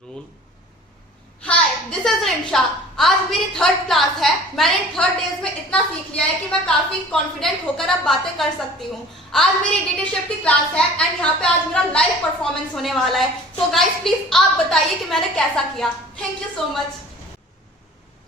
Hi, this is Rimsha. आज मेरी third class है। मैंने इन 3 डेज में इतना सीख लिया है कि मैं काफी कॉन्फिडेंट होकर अब बातें कर सकती हूँ। आज मेरी लीडरशिप की क्लास है एंड यहाँ पे आज मेरा लाइव परफॉर्मेंस होने वाला है। सो गाइस प्लीज आप बताइए कि मैंने कैसा किया। Thank you so much.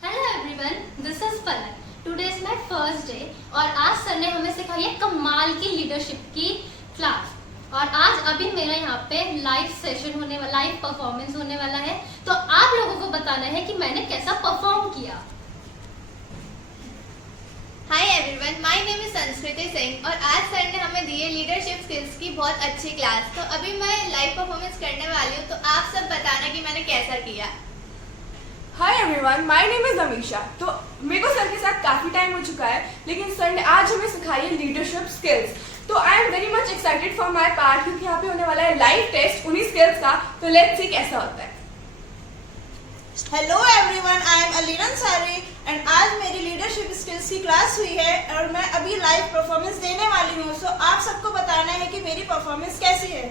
Hello everyone, this is Palak. Today is my first day और आज सर ने हमें सिखाई है कमाल की लीडरशिप की क्लास। और आज अभी मेरा यहाँ पे लाइव सेशन होने वाला, लाइव परफॉर्मेंस होने वाला है। तो आप लोगों को बताना है कि मैंने कैसा परफॉर्म किया। Hi everyone, my name is संस्कृति सिंह और आज सर ने हमें दी है लीडरशिप स्किल्स की बहुत अच्छी क्लास। तो अभी मैं लाइव परफॉर्मेंस करने वाली हूँ, तो आप सब बताना कि मैंने कैसा किया। Hi everyone, my name is Amisha. तो मेरे को सर के साथ काफी टाइम हो चुका है, लेकिन सर ने आज हमें सिखाई है लीडरशिप स्किल्स। तो I am very much excited for my part, क्योंकि यहाँ पे होने वाला है लाइव टेस्ट उन्हीं स्किल्स का। तो लेट्स सी कैसा होता है। Hello everyone, I am Alina Ansari and आज मेरी लीडरशिप स्किल्स की क्लास हुई है और मैं अभी लाइव परफॉर्मेंस देने वाली हूँ। सो आप सबको बताना है कि मेरी परफॉर्मेंस कैसी है।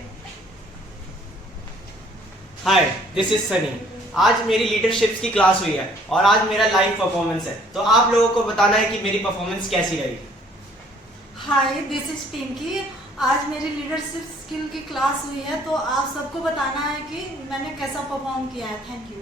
हाय, दिस इज सनी। आज मेरी लीडरशिप्स की क्लास हुई है और आज मेरा लाइव परफॉर्मेंस है। तो आप लोगों को बताना है कि मेरी परफॉर्मेंस कैसी रही। हाय, दिस इज पिंकी। आज मेरी लीडरशिप स्किल की क्लास हुई है, तो आप सबको बताना है कि मैंने कैसा परफॉर्म किया है। Thank you.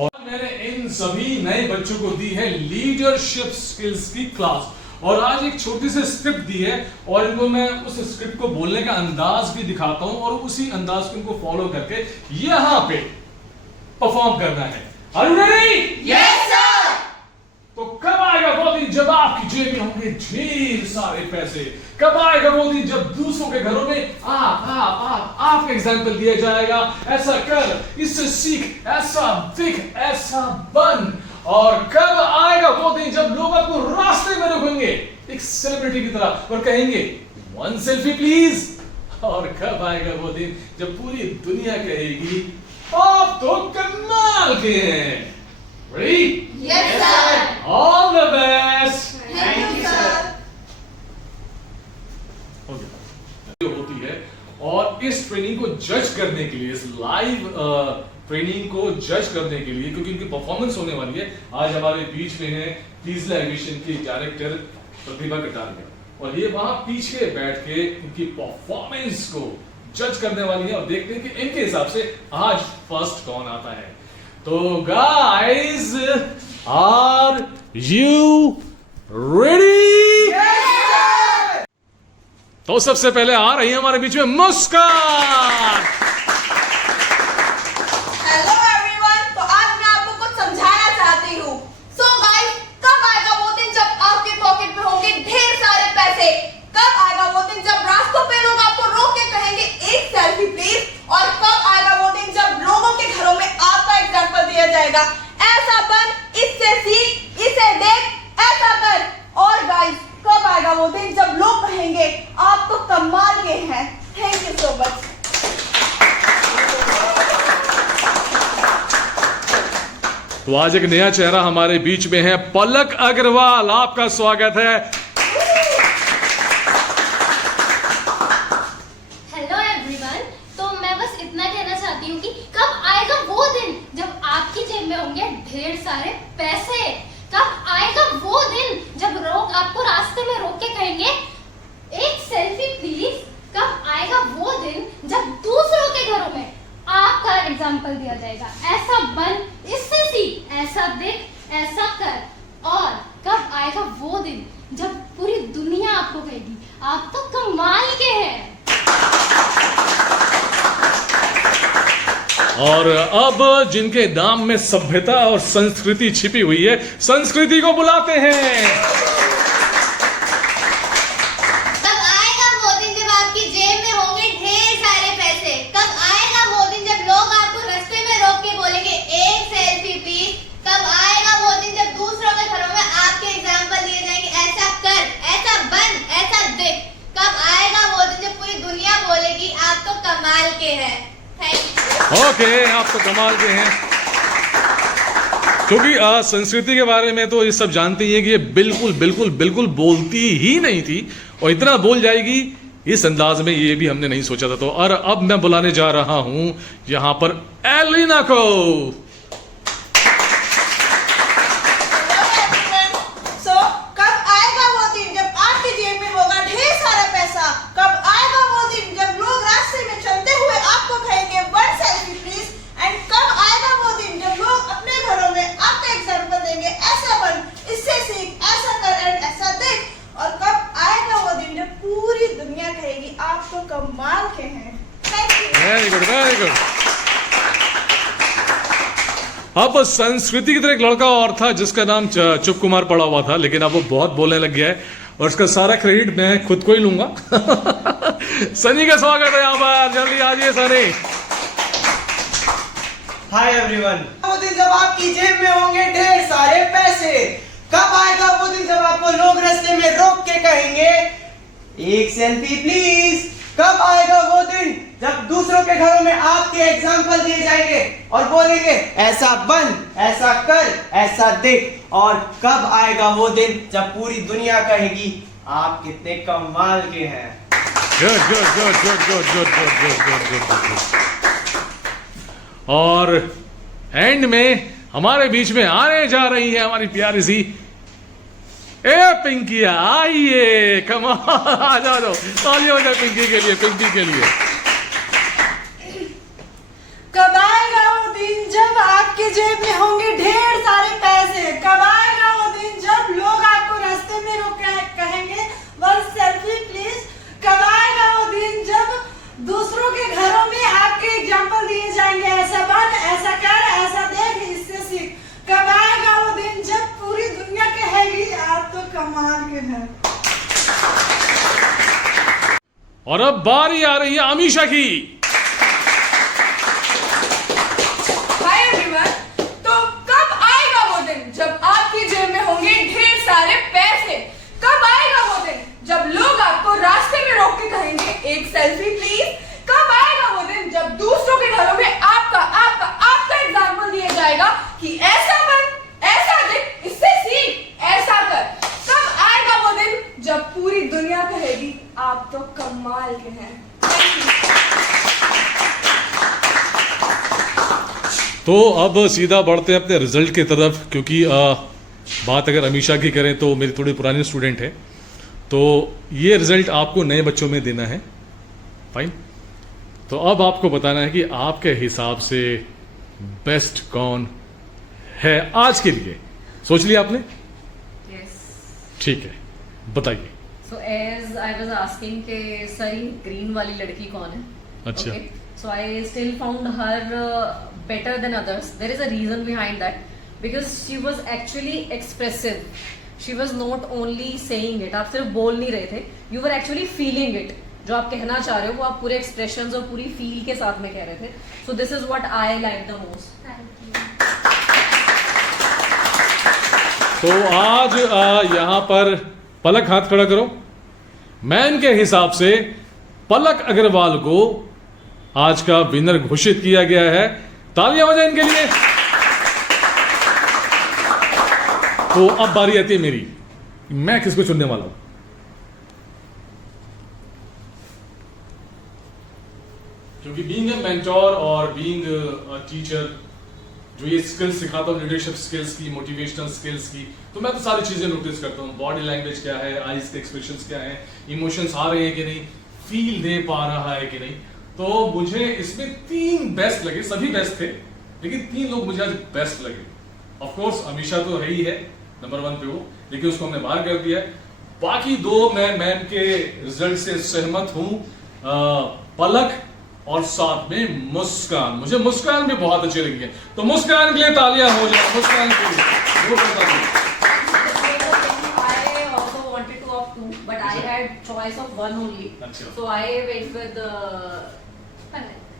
और मैंने इन सभी नए बच्चों को दी है लीडरशिप स्किल्स की क्लास और आज एक छोटी सी स्क्रिप्ट दी है और इनको मैं उस स्क्रिप्ट को बोलने का अंदाज भी दिखाता हूं और उसी अंदाज को इनको फॉलो करके यहां पे परफॉर्म करना है। Are you ready? Yes sir. तो कब आएगा वो दिन जब आपकी जेब में होंगे ढेर सारे पैसे? कब आएगा वो दिन जब दूसरों के घरों में आप एग्जाम्पल दिया जाएगा? ऐसा कर, इससे सीख, ऐसा दिख, ऐसा बन। और कब आएगा वो दिन जब लोग आपको रास्ते में रोकेंगे एक सेलिब्रिटी की तरह और कहेंगे 1 सेल्फी प्लीज? और कब आएगा वो दिन जब पूरी दुनिया कहेगी आप तो कमाल के हैं? Ready? Yes sir. All the best. Thank you sir. होती है और इस ट्रेनिंग को जज करने के लिए, इस लाइव ट्रेनिंग को जज करने के लिए, क्योंकि इनकी परफॉर्मेंस होने वाली है, आज हमारे बीच में है पीजला एविएशन की डायरेक्टर प्रतिभा कटारिया और ये वहां पीछे बैठ के इनकी परफॉर्मेंस को जज करने वाली है और देखते हैं कि इनके हिसाब से आज फर्स्ट कौन आता है। तो गाइस, आर यू रेडी? तो सबसे पहले आ रही है हमारे बीच में मुस्कान। हेलो एवरीवन, तो आज मैं आपको कुछ समझाना चाहती हूँ। सो गाइस, कब आएगा वो दिन जब आपके पॉकेट में होंगे ढेर सारे पैसे? कब आएगा वो दिन जब रास्तों पे लोग आपको रोक के कहेंगे एक सेल्फी प्लीज? और कब आएगा वो दिन जब लोगों के घरों में आपका एग्जाम्पल दिया जाएगा? ऐसा बन, इससे सीख, इसे देख, ऐसा कर। और गाइस, कब आएगा वो दिन जब लोग कहेंगे आप तो कमाल के हैं? Thank you so much. तो आज एक नया चेहरा हमारे बीच में है, पलक अग्रवाल। आपका स्वागत है। हेलो एवरीवन, तो मैं बस इतना कहना चाहती हूँ कि कब आएगा वो दिन जब आपकी जेब में होंगे ढेर सारे पैसे? कब आएगा वो दिन जब लोग आपको रास्ते में रोक के कहेंगे एक सेल्फी प्लीज? कब आएगा वो दिन जब दूसरों के घरों में आपका एग्जाम्पल दिया जाएगा? ऐसा बन, इससे सीख, ऐसा दिख, ऐसा कर। और कब आएगा वो दिन जब पूरी दुनिया आपको कहेगी आप तो कमाल के हैं? और अब जिनके नाम में सभ्यता और संस्कृति छिपी हुई है, संस्कृति को बुलाते हैं। कब आएगा वो दिन जब आपकी जेब में होंगे ढेर सारे पैसे? कब आएगा वो दिन जब लोग आपको रास्ते में रोक के बोलेंगे एक सेल्फी प्लीज? कब आएगा वो दिन जब दूसरों के घरों में आपके एग्जाम्पल दिए जाएंगे ऐसा कर, ऐसा बन, ऐसा दिख? कब आएगा वो दिन जब पूरी दुनिया बोलेगी आप तो कमाल के हैं? ओके, आप तो कमाल के हैं। क्योंकि संस्कृति के बारे में तो ये सब जानते ही हैं कि ये बिल्कुल बिल्कुल बिल्कुल बोलती ही नहीं थी और इतना बोल जाएगी इस अंदाज में ये भी हमने नहीं सोचा था। तो और अब मैं बुलाने जा रहा हूं यहां पर एलिना को। सो कब आएगा वो दिन जब आपके जेब में होगा ढेर सारा पैसा? कब आएगा वो दिन जब लोग रास्ते में चलते हुए आपको कहेंगे वन सेल्फी प्लीज? एंड कब आएगा वो दिन जब लोग अपने घरों में आपका एग्जाम्पल देंगे, ऐसा बन, इससे सीख, ऐसा कर एंड ऐसा देख? और कब आएगा वो दिन जब पूरी दुनिया कहेगी आप तो कमाल के हैं? Thank you. Very good, very good. अब संस्कृति की तरह एक लड़का और था जिसका नाम चुप कुमार पड़ा हुआ था, लेकिन अब वो बहुत बोलने लग गया है और उसका सारा क्रेडिट मैं खुद को ही लूंगा। सनी का स्वागत है यहाँ पर, जल्दी आ जाइए सनी। Hi everyone. वो दिन जब आपकी जेब में होंगे ढेर सारे पैसे। कब आएगा वो दिन जब आपको लोग रास्ते में रोक के कहेंगे एक सेल्फी प्लीज? कब आएगा वो दिन जब दूसरों के घरों में आपके एग्जाम्पल दिए जाएंगे और बोलेंगे ऐसा बन, ऐसा कर, ऐसा देख? और कब आएगा वो दिन जब पूरी दुनिया कहेगी आप कितने कमाल के हैं? Good good good good good good good good good good good. और एंड में हमारे बीच में आने जा रही है हमारी प्यारी सी ए पिंकी, आइए, कम आ जाओ, तालियां हो जाए पिंकी के लिए, पिंकी के लिए। कब आएगा वो दिन जब आपके जेब में होंगे ढेर सारे पैसे? कब आएगा वो दिन जब लोग आपको रास्ते में रोक के कहेंगे वन सेल्फी प्लीज? कब आएगा वो दिन जब दूसरों के घरों में आपके एग्जाम्पल दिए जाएंगे, ऐसा बन, ऐसा कर, ऐसा देख, इससे सीख? कब आएगा वो दिन जब पूरी दुनिया कहेगी आप तो कमाल के हैं? और अब बारी आ रही है अमीशा की। Hi everyone. तो कब आएगा वो दिन जब आपकी जेब में होंगे ढेर सारे पैसे? कब आएगा वो दिन जब लोग आपको रास्ते में रोक के कहेंगे एक सेल्फी प्लीज? कब आएगा वो दिन जब दूसरों के घरों में आपका आपका आपका एग्जाम्पल दिया जाएगा कि ऐसा बन, ऐसा देख, इससे सीख, ऐसा कर? कब आएगा वो दिन जब पूरी दुनिया कहेगी आप तो कमाल के हैं? तो अब सीधा बढ़ते हैं अपने रिजल्ट की तरफ, क्योंकि बात अगर अमीशा की करें तो मेरी थोड़ी पुरानी स्टूडेंट है, तो ये रिजल्ट आपको नए बच्चों में देना है। फाइन। तो अब आपको बताना है कि आपके हिसाब से बेस्ट कौन है आज के लिए। सोच लिया आपने? Yes. ठीक है, बताइए। So as I was asking कि सर ग्रीन वाली लड़की कौन है? अच्छा। Okay. So I still found her better than others. There is a reason behind that because she was actually expressive. She was not only saying it. आप सिर्फ बोल नहीं रहे थे. You were actually feeling it. जो आप कहना चाह रहे हो वो आप पूरे expressions और पूरी feel के साथ में कह रहे थे. So this is what I liked the most. तो आज यहाँ पर पलक हाथ खड़ा करो। मैन के हिसाब से पलक अग्रवाल को आज का विनर घोषित किया गया है। तालियां हो जाए इनके लिए। तो अब बारी आती है मेरी, मैं किसको चुनने वाला हूं। क्योंकि बीइंग ए मेंटोर और बीइंग अ टीचर, जो ये स्किल्स सिखाता हूँ, लीडरशिप स्किल्स की, मोटिवेशनल स्किल्स की, तो मैं तो सारी चीजें नोटिस करता हूँ। बॉडी लैंग्वेज क्या है, आईज के एक्सप्रेशंस क्या है, इमोशंस आ रहे हैं कि नहीं, फील दे पा रहा है कि नहीं। तो मुझे इसमें 3 बेस्ट लगे, सभी बेस्ट थे, लेकिन 3 लोग मुझे आज बेस्ट लगे। ऑफ कोर्स अमीशा तो है ही है नंबर 1 पे वो, लेकिन उसको हमने बाहर कर दिया है। बाकी 2 मैं मैम के रिजल्ट से सहमत हूँ, पलक और साथ में मुस्कान। मुझे मुस्कान भी बहुत अच्छी लगी है, तो मुस्कान के लिए तालियां हो जाए। मुस्कान के लिए I also wanted to of 2, but I had choice of 1 only. अच्छा। So I went with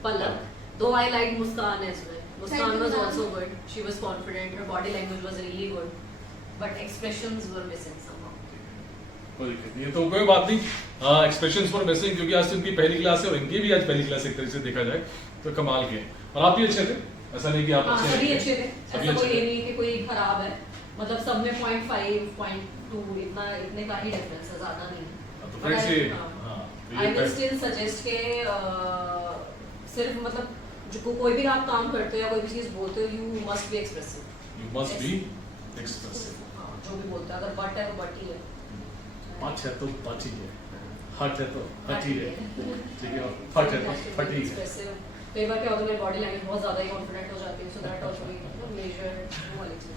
Palak. Though I liked Muskan as well. Muskan was also good. She was confident. Her body language was really good, but expressions were missing somehow. कोई दिक्कत नहीं है, तो कोई बात नहीं। Expressions for missing, क्योंकि आज तो इनकी पहली क्लास है और इनकी भी आज पहली क्लास एक तरह से देखा जाए तो कमाल के हैं। और आप भी अच्छे थे, ऐसा नहीं कि आप अच्छे सभी नहीं अच्छे थे, सभी ऐसा कोई अच्छे ये थे। नहीं कि कोई खराब है। मतलब सब में 0.5, 0.2 इतना इतने का ही डिफरेंस है, ज्यादा नहीं है। तो फ्रेंड्स ये, हाँ। हाँ, आई विल स्टिल सजेस्ट के सिर्फ मतलब जो कोई भी आप काम करते हो या कोई भी चीज बोलते हो, you must be expressive. You must be expressive. जो भी बोलते हो, अगर बट है तो बट ही है, पच है तो पच ही है, हट है तो हट ही है, ठीक है, और फट है तो फट ही है। कई बार क्या होता है, मेरी बॉडी लैंग्वेज बहुत ज्यादा ही कॉन्फिडेंट हो जाती है, so that also we measure वाली चीज।